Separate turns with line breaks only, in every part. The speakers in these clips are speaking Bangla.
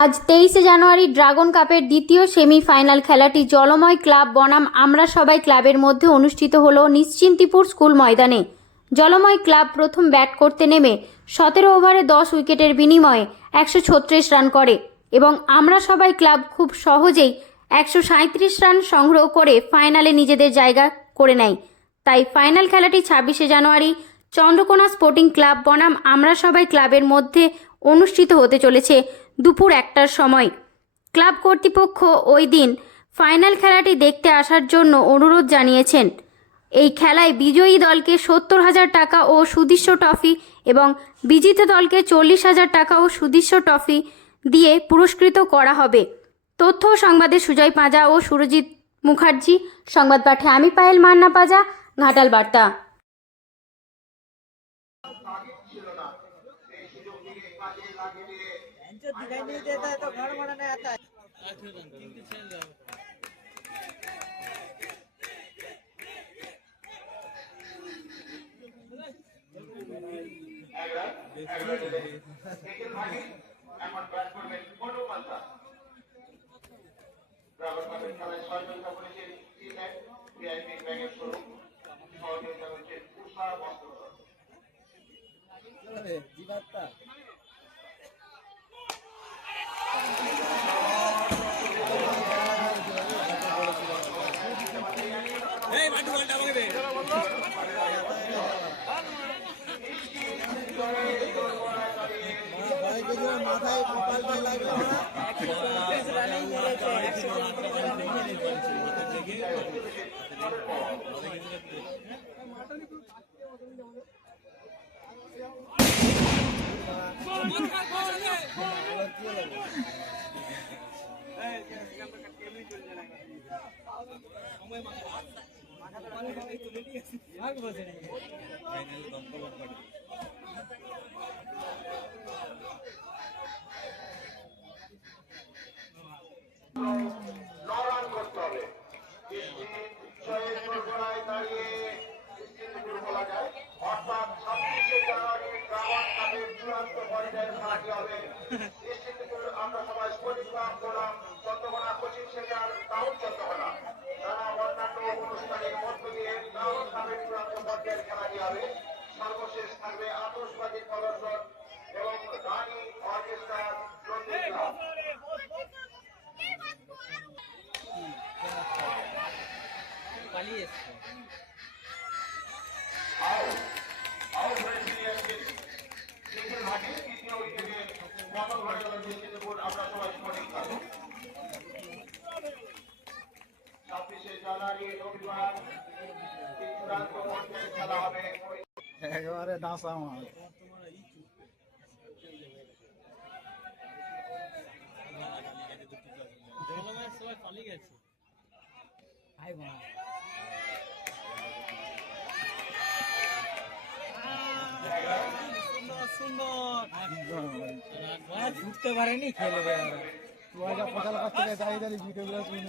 আজ তেইশে জানুয়ারি ড্রাগন কাপের দ্বিতীয় সেমিফাইনাল খেলাটি জলময় ক্লাব বনাম আমরা সবাই ক্লাবের মধ্যে অনুষ্ঠিত হলো নিশ্চিন্তিপুর স্কুল ময়দানে। জলময় ক্লাব প্রথম ব্যাট করতে নেমে সতেরো ওভারে দশ উইকেটের বিনিময়ে একশো ছত্রিশ রান করে এবং আমরা সবাই ক্লাব খুব সহজেই একশো সাঁত্রিশ রান সংগ্রহ করে ফাইনালে নিজেদের জায়গা করে নেয়। তাই ফাইনাল খেলাটি ছাব্বিশে জানুয়ারি চন্দ্রকোনা স্পোর্টিং ক্লাব বনাম আমরা সবাই ক্লাবের মধ্যে অনুষ্ঠিত হতে চলেছে। দুপুর একটার সময়। ক্লাব কর্তৃপক্ষ ওই দিন ফাইনাল খেলাটি দেখতে আসার জন্য অনুরোধ জানিয়েছেন। এই খেলায় বিজয়ী দলকে সত্তর হাজার টাকা ও সুদৃশ্য ট্রফি এবং বিজিত দলকে চল্লিশ হাজার টাকা ও সুদৃশ্য ট্রফি দিয়ে পুরস্কৃত করা হবে। তথ্য সংবাদে সুজয় পাঁজা ও সুরজিৎ মুখার্জি, সংবাদ পাঠে আমি পায়েল মান্না পাজা, ঘাটাল বার্তা।
जो दिखाई नहीं देता है तो घर बनाने आता है জীবাত্মা মাথায় পাল্টা লাগবে রানিং মেরেছে একশো রানিং মেরেছে
লড়াই করতে হবে জয়ের দুর্বলায় দাঁড়িয়ে নিশ্চিন্তপুর বলা যায় অর্থাৎ ছাব্বিশে জানুয়ারি ড্রাগন কাপের চূড়ান্ত পর্যায়ের খেলাটি হবে নিশ্চিন্তপুর আমরা সবাই পরিষ্কার করলাম Chandrakona coaching centre town Chandrakona নানা অন্যান্য অনুষ্ঠানের মধ্য দিয়ে ড্রাগন কাপের চূড়ান্ত পর্যায়ের খেলাটি হবে সর্বশেষ থাকবে আতসবাজি প্রদর্শন এবং রানী অর্কেস্ট্রা সংগীত ক্লাব
পালিয়ে এসছে
একেবারে ডাঁসা মাল
সবাই পালিয়ে গেছে। সুন্দর পারেনি খেলবে
দু হাজার পঁচাল দাঁড়িয়ে দাঁড়িয়ে ভিডিওগুলো শুনে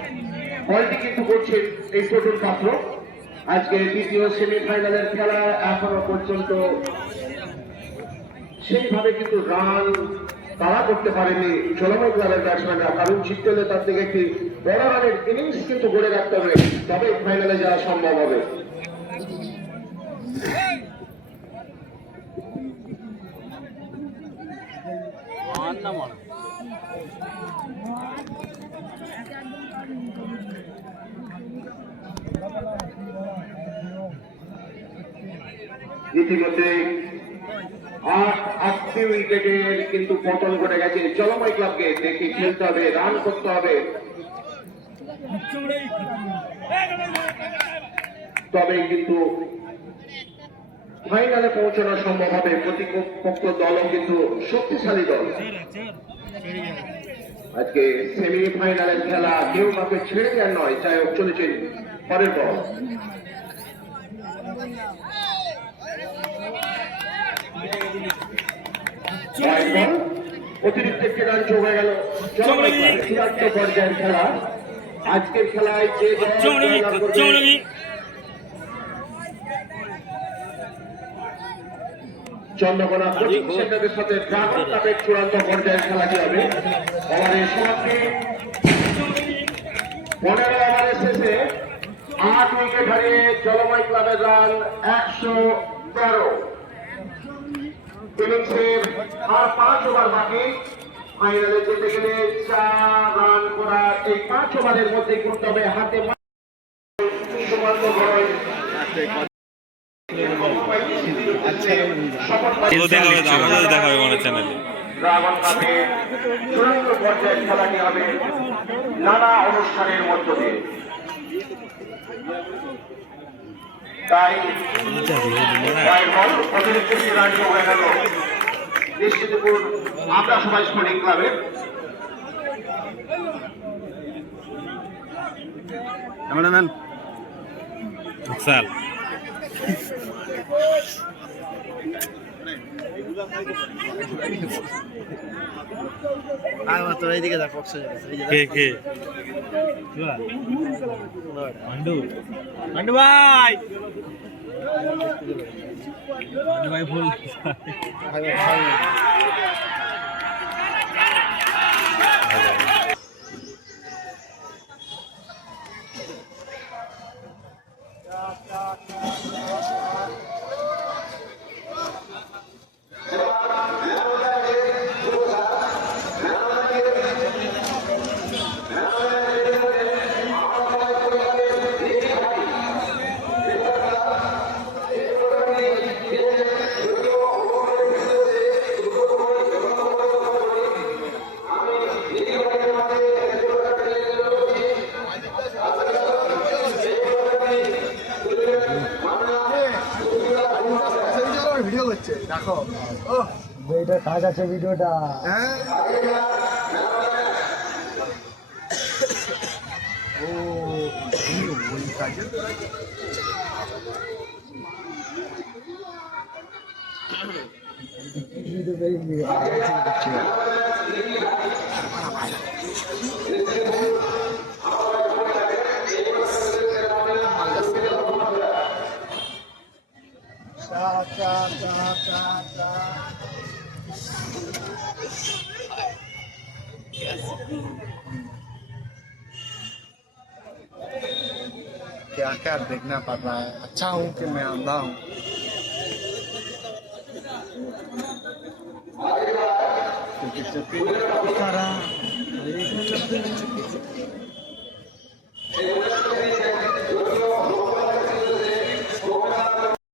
বলটি কিন্তু করছেন এই টোটন পাত্র। আজকে দ্বিতীয় সেমিফাইনালের খেলা এখনও পর্যন্ত সেইভাবে কিন্তু রান তারা করতে পারেনি। জলময় ক্লাবের ব্যাটসম্যানরা। কারণ জিততে তার থেকে একটি বড় রানের ইনিংস কিন্তু গড়ে রাখতে হবে। তবে ফাইনালে যাওয়া সম্ভব হবে।
না
ইতিমধ্যে আটটি উইকেটের কিন্তু পতন ঘটে গেছে। জলময় ক্লাবকে দেখে খেলতে হবে রান করতে হবে। তবে কিন্তু ফাইনালে পৌঁছানো সম্ভব হবে। প্রতিপক্ষ দলও কিন্তু শক্তিশালী দল। আজকে সেমি ফাইনালের খেলা কেউ কাউকে ছেড়ে দেওয়ার নয়। যাই হোক চলেছে পরের বল জয় বল। অতিরিক্ত একটি রান গেল। চূড়ান্ত পর্যায়ের খেলা। আজকের খেলায় যে চন্দ্রকোনা কোচিং সেন্টারের সাথে ড্রাগন কাপের চূড়ান্ত পর্যায়ের খেলাটি হবে? ওভারের সমাপ্তি। পনেরো ওভারের শেষে আট উইকেট হারিয়ে জলময় ক্লাবের রান একশো তেরো। ইনিংসের আর পাঁচ ওভার বাকি। ফাইনালে যেতে গেলে চার রান করার এই পাঁচ ওভারের মধ্যে করতে হবে হাতে
আমার চ্যানেলে
ড্রাগন কাপে চূড়ান্ত পর্যায়ের খেলাটি হবে নানা অনুষ্ঠানের মধ্য দিয়ে। তাই অতিরিক্ত রান হয়ে গেল। নিশ্চিতপুর আমরা সবাই স্পোর্টিং ক্লাবের
ক্যামেরাম্যান স্যার।
তোর এইদিকে দেখ। বক্সে
কে কে
মান্ডু মান্ডু ভাই! ভাই ভুল
এটা কাজ আছে ভিডিওটা। ও ওই কাজে ভিডিও চা চা क्या क्या देखना पड़ रहा है? अच्छा हूँ कि मैं आंधा हूँ? क्योंकि